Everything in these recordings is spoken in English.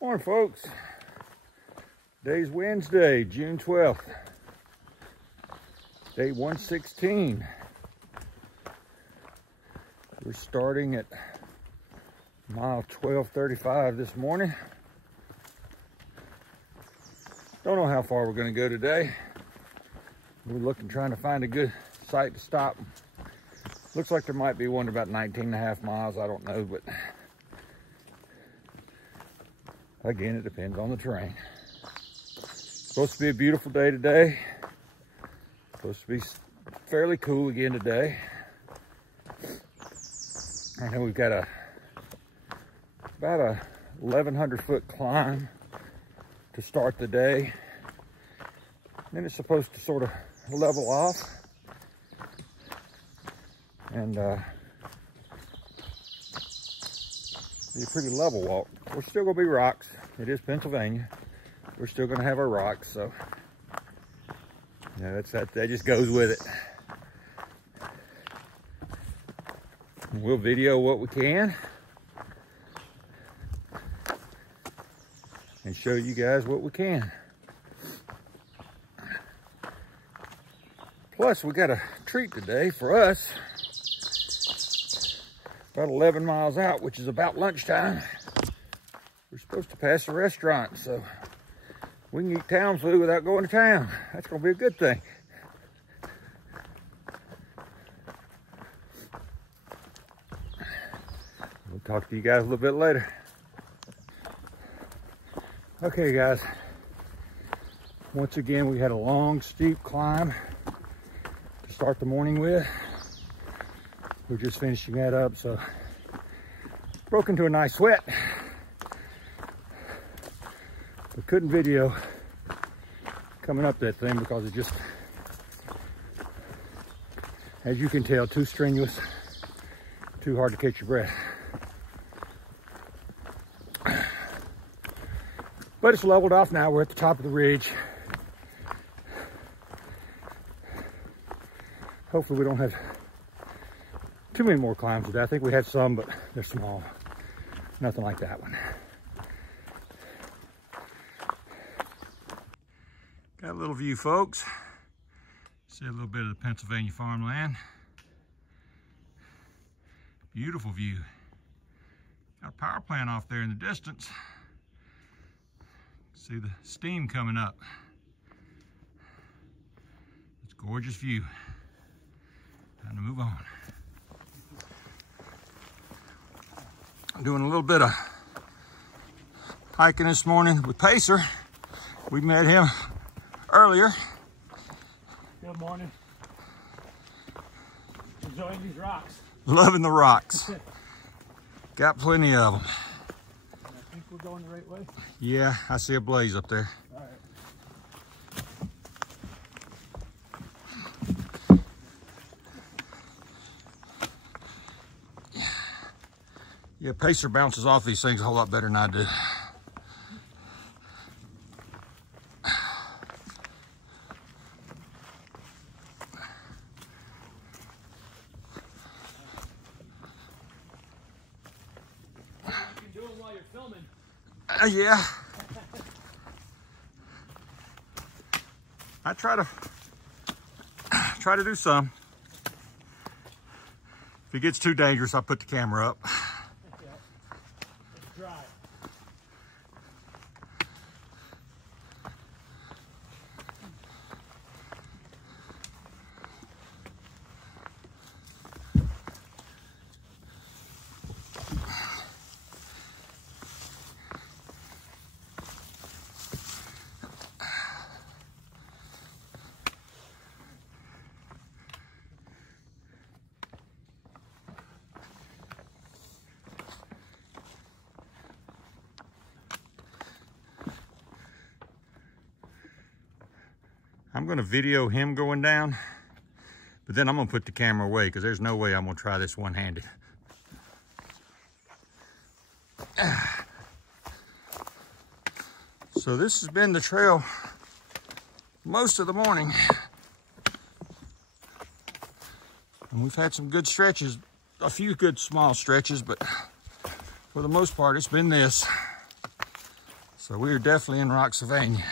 Morning, folks. Today's Wednesday, June 12th. Day 116. We're starting at mile 1235 this morning. Don't know how far we're going to go today. We're looking, trying to find a good site to stop. Looks like there might be one about 19.5 miles. I don't know, but again, it depends on the terrain. Supposed to be a beautiful day today. Supposed to be fairly cool again today. I know we've got about a 1,100 foot climb to start the day. Then it's supposed to sort of level off and be a pretty level walk. We're still gonna be rocks. It is Pennsylvania. We're still gonna have our rocks, so yeah, that just goes with it. We'll video what we can and show you guys what we can. Plus, we got a treat today for us. About 11 miles out, which is about lunchtime. We're supposed to pass a restaurant, so we can eat town food without going to town. That's gonna be a good thing. We'll talk to you guys a little bit later. Okay, guys. Once again, we had a long, steep climb to start the morning with. We're just finishing that up, so broke into a nice sweat. We couldn't video coming up that thing because it just, as you can tell, too strenuous, too hard to catch your breath. But it's leveled off now. We're at the top of the ridge. Hopefully we don't have too many more climbs today. I think we had some, but they're small. Nothing like that one. Got a little view, folks. See a little bit of the Pennsylvania farmland. Beautiful view. Got a power plant off there in the distance. See the steam coming up. It's a gorgeous view. Time to move on. I'm doing a little bit of hiking this morning with Pacer. We met him earlier. Good morning. Enjoying these rocks. Loving the rocks. Got plenty of them. I think we're going the right way. Yeah, I see a blaze up there. All right. Yeah, Pacer bounces off these things a whole lot better than I do. You can do them while you're filming. Yeah. I try to do some. If it gets too dangerous, I put the camera up. Yeah. It's dry. I'm gonna video him going down, but then I'm gonna put the camera away because there's no way I'm gonna try this one-handed. So this has been the trail most of the morning. And we've had some good stretches, a few good small stretches, but for the most part, it's been this. So we are definitely in Roxylvania.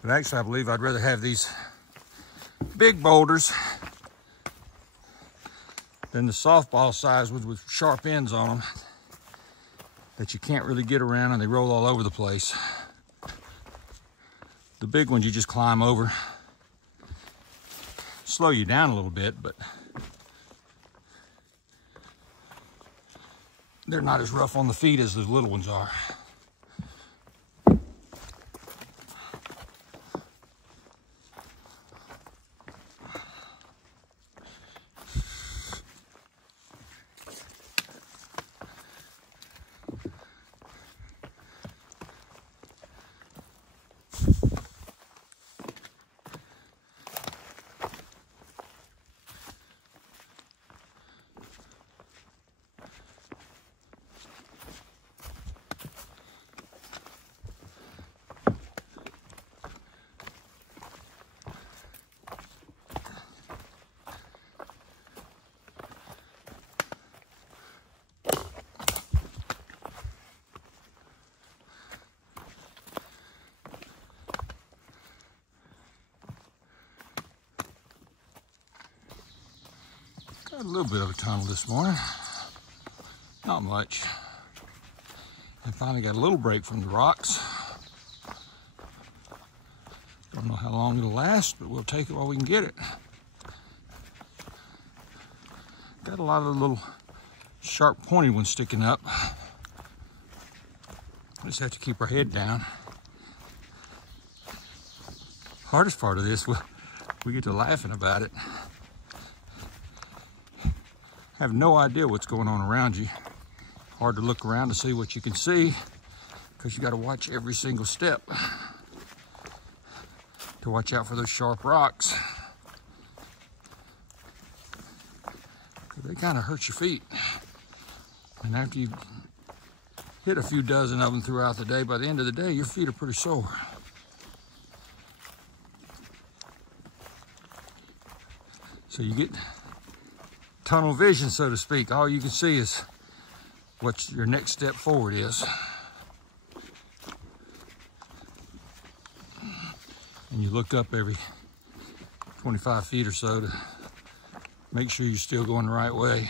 But actually, I believe I'd rather have these big boulders than the softball size ones with sharp ends on them that you can't really get around and they roll all over the place. The big ones you just climb over. Slow you down a little bit, but they're not as rough on the feet as the little ones are. Got a little bit of a tunnel this morning, not much. I finally got a little break from the rocks. Don't know how long it'll last, but we'll take it while we can get it. Got a lot of little sharp pointed ones sticking up. Just have to keep our head down. Hardest part of this, we get to laughing about it. Have no idea what's going on around you. Hard to look around to see what you can see because you got to watch every single step to watch out for those sharp rocks. They kind of hurt your feet. And after you hit a few dozen of them throughout the day, by the end of the day, your feet are pretty sore. So you get tunnel vision, so to speak. All you can see is what your next step forward is. And you look up every 25 feet or so to make sure you're still going the right way.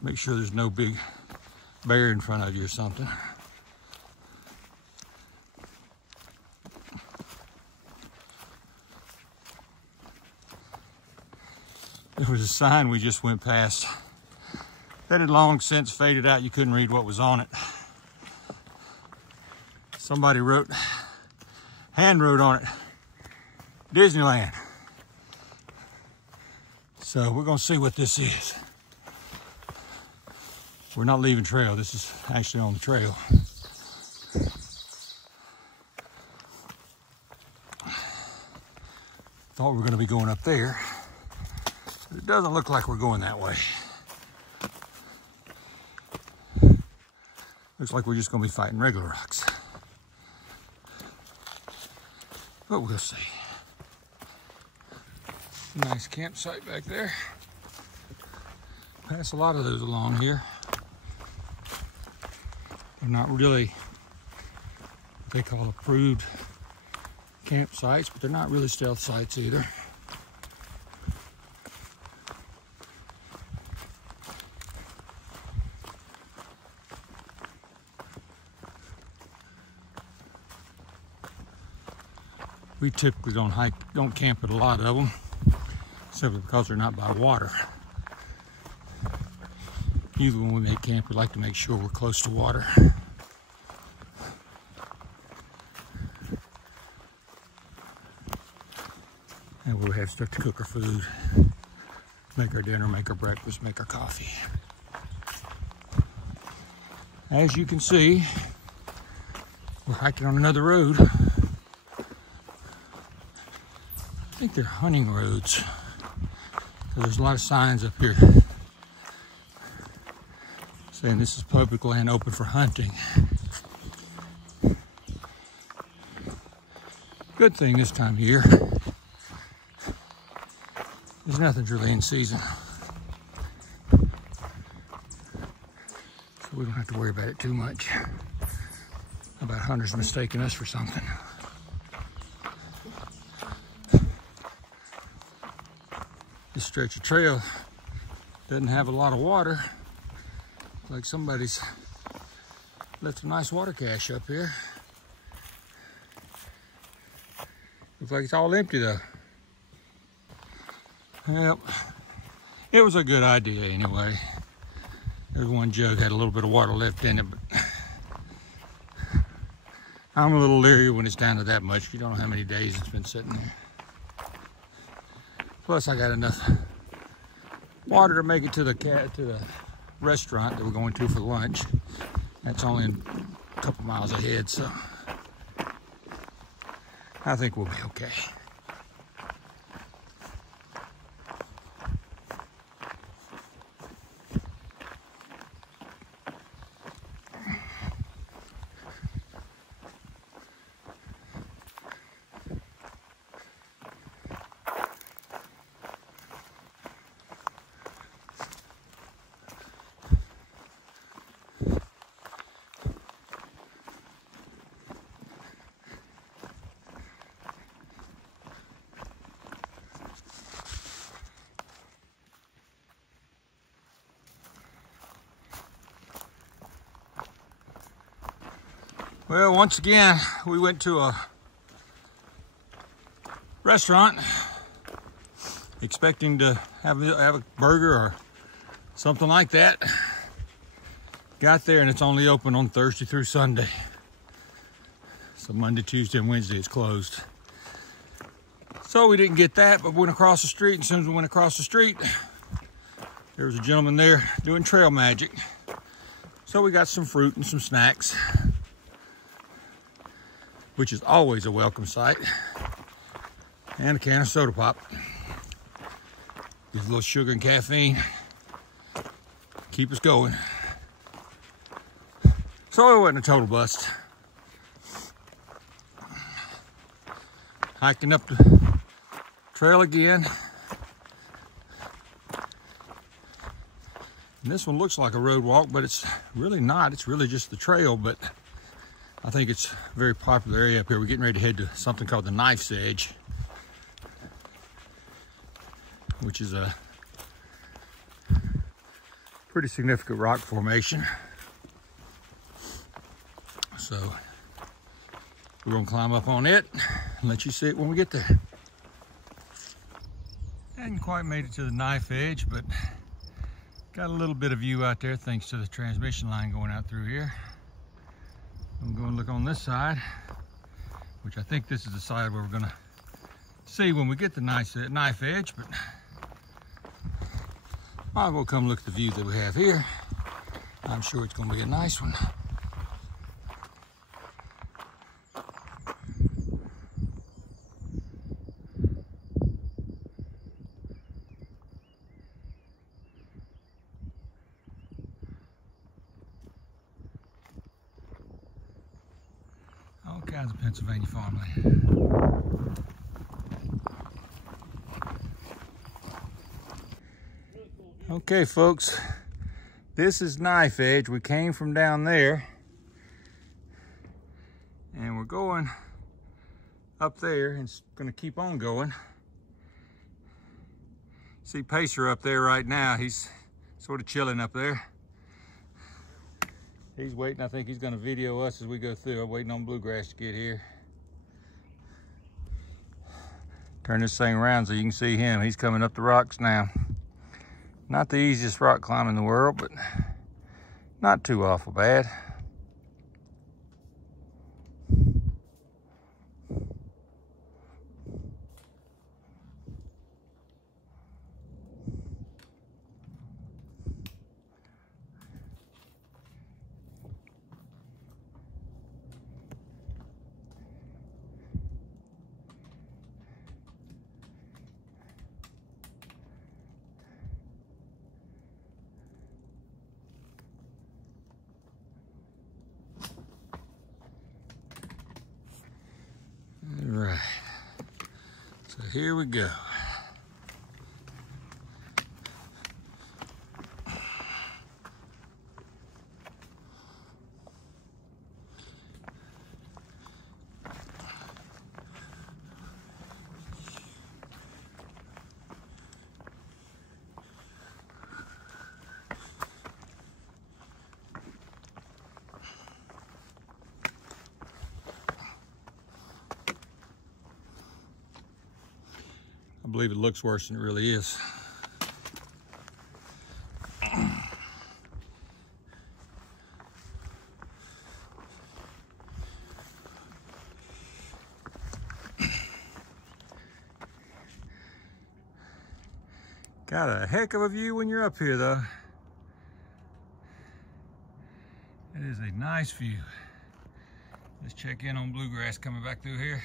Make sure there's no big bear in front of you or something. There was a sign we just went past that had long since faded out. You couldn't read what was on it. Somebody hand wrote on it, Disneyland. So we're gonna see what this is. We're not leaving trail. This is actually on the trail. Thought we were gonna be going up there. It doesn't look like we're going that way. Looks like we're just gonna be fighting regular rocks. But we'll see. Nice campsite back there. Pass a lot of those along here. They're not really what they call approved campsites, but they're not really stealth sites either. We typically don't camp at a lot of them, simply because they're not by water. Usually when we make camp, we like to make sure we're close to water. And we'll have stuff to cook our food, make our dinner, make our breakfast, make our coffee. As you can see, we're hiking on another road. I think they're hunting roads. There's a lot of signs up here saying this is public land open for hunting. Good thing this time of year. There's nothing's really in season. So we don't have to worry about it too much. About hunters mistaking us for something. This stretch of trail doesn't have a lot of water. Like somebody's left a nice water cache up here. Looks like it's all empty though. Yep, it was a good idea anyway. There's one jug had a little bit of water left in it, but I'm a little leery when it's down to that much. You don't know how many days it's been sitting there. Plus I got enough water to make it to the restaurant that we're going to for lunch. That's only a couple miles ahead, so I think we'll be okay. Well, once again, we went to a restaurant expecting to have a burger or something like that. Got there and it's only open on Thursday through Sunday. So Monday, Tuesday, and Wednesday it's closed. So we didn't get that, but we went across the street, and as soon as we went across the street, there was a gentleman there doing trail magic. So we got some fruit and some snacks, which is always a welcome sight, and a can of soda pop. Gives a little sugar and caffeine, keep us going. So it wasn't a total bust. Hiking up the trail again. And this one looks like a road walk, but it's really not. It's really just the trail, but I think it's a very popular area up here. We're getting ready to head to something called the Knife's Edge, which is a pretty significant rock formation. So we're gonna climb up on it and let you see it when we get there. Hadn't quite made it to the Knife Edge, but got a little bit of view out there thanks to the transmission line going out through here. I'm going to look on this side, which I think this is the side where we're going to see when we get the Knife Edge, but might as well come look at the view that we have here. I'm sure it's going to be a nice one. All kinds of Pennsylvania farmland. Okay, folks, this is Knife Edge. We came from down there, and we're going up there, and it's going to keep on going. See Pacer up there right now. He's sort of chilling up there. He's waiting. I think he's going to video us as we go through. I'm waiting on Bluegrass to get here. Turn this thing around so you can see him. He's coming up the rocks now. Not the easiest rock climb in the world, but not too awful bad. All right, so here we go. I believe it looks worse than it really is. Got a heck of a view when you're up here though. It is a nice view. Let's check in on bluegrass coming back through here.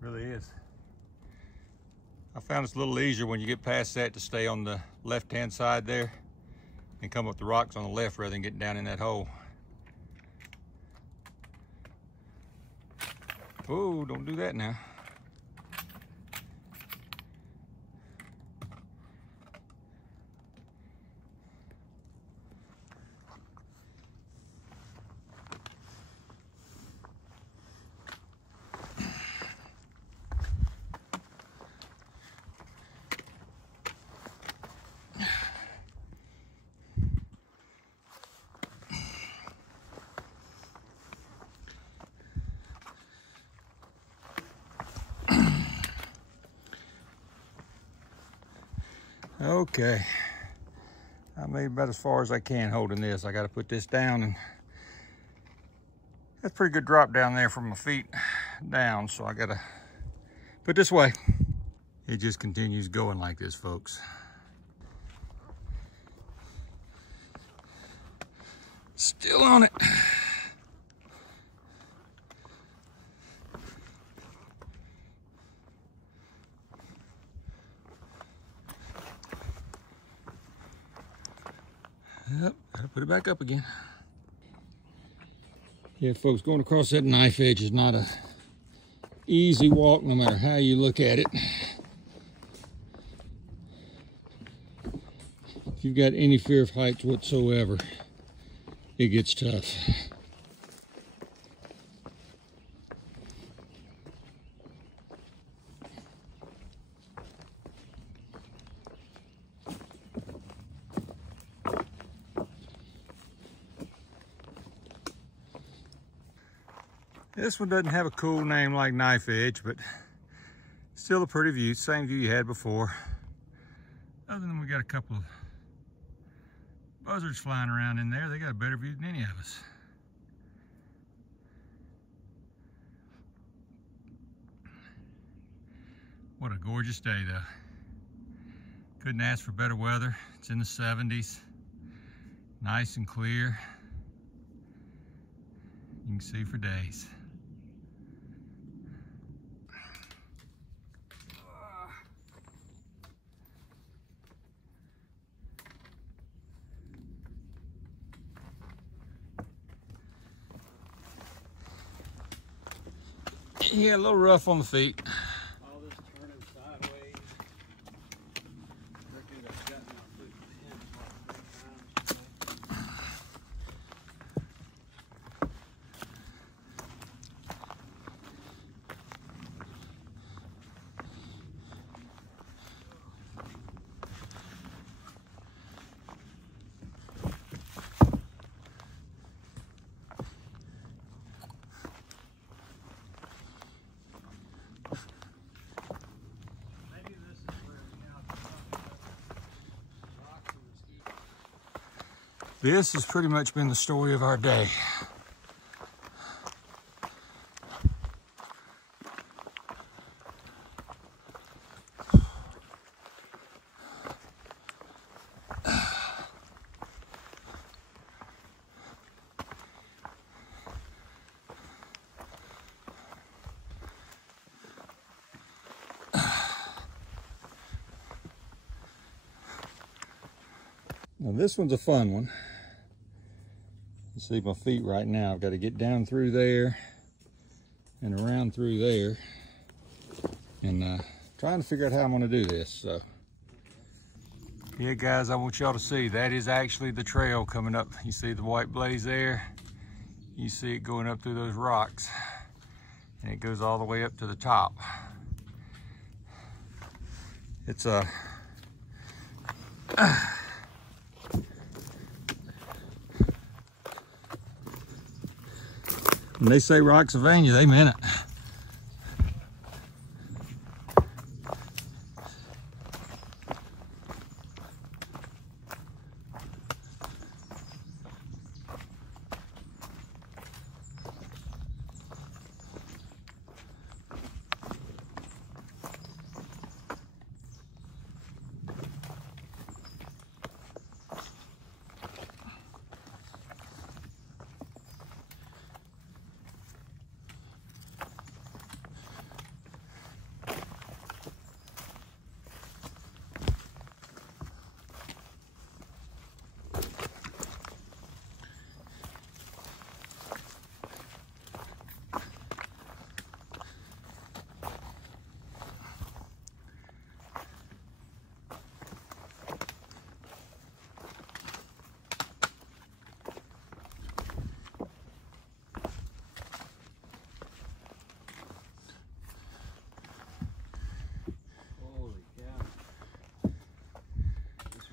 Really is. I found it's a little easier when you get past that to stay on the left-hand side there and come up the rocks on the left rather than getting down in that hole. Oh, don't do that now. Okay, I made about as far as I can holding this. I got to put this down, and that's a pretty good drop down there from my feet down, so I got to put this way. It just continues going like this, folks. Still on it. Yep, gotta put it back up again. Yeah, folks, going across that knife edge is not a easy walk no matter how you look at it. If you've got any fear of heights whatsoever, it gets tough. This one doesn't have a cool name like Knife Edge, but still a pretty view. Same view you had before. Other than we got a couple of buzzards flying around in there. They got a better view than any of us. What a gorgeous day though. Couldn't ask for better weather. It's in the 70s. Nice and clear. You can see for days. Yeah, a little rough on the feet. All this turning sideways. Ricky got shut my foot in about 3 times. This has pretty much been the story of our day. Now this one's a fun one. You see my feet right now. I've got to get down through there and around through there, and trying to figure out how I'm going to do this. So Yeah, guys, I want y'all to see that is actually the trail coming up. You see the white blaze there? You see it going up through those rocks, and it goes all the way up to the top. It's a when they say Rocksylvania, they meant it.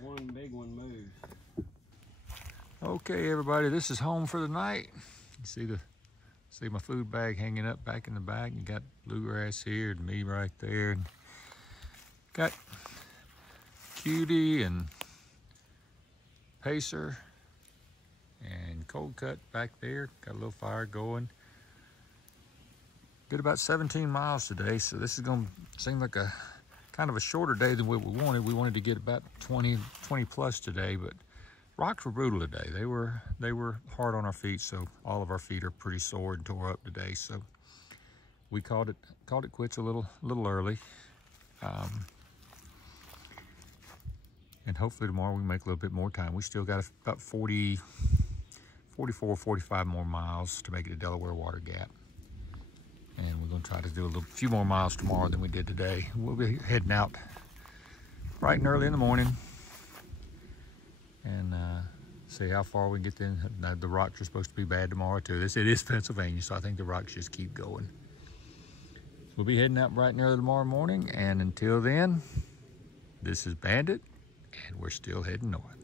One big one moves. Okay, everybody, this is home for the night. You see my food bag hanging up back in the back. You got Bluegrass here and me right there. And got Cutie and Pacer and Cold Cut back there. Got a little fire going. Did about 17 miles today, so this is gonna seem like a kind of a shorter day than what we wanted. We wanted to get about 20 plus today, but rocks were brutal today. They were hard on our feet, so all of our feet are pretty sore and tore up today. So we called it quits a little early, and hopefully tomorrow we can make a little bit more time. We still got about 44, 45 more miles to make it to Delaware Water Gap. And we're going to try to do a few more miles tomorrow than we did today. We'll be heading out bright and early in the morning and see how far we can get in. The rocks are supposed to be bad tomorrow too. It is Pennsylvania, so I think the rocks just keep going. We'll be heading out bright and early tomorrow morning, and until then, this is Bandit, and we're still heading north.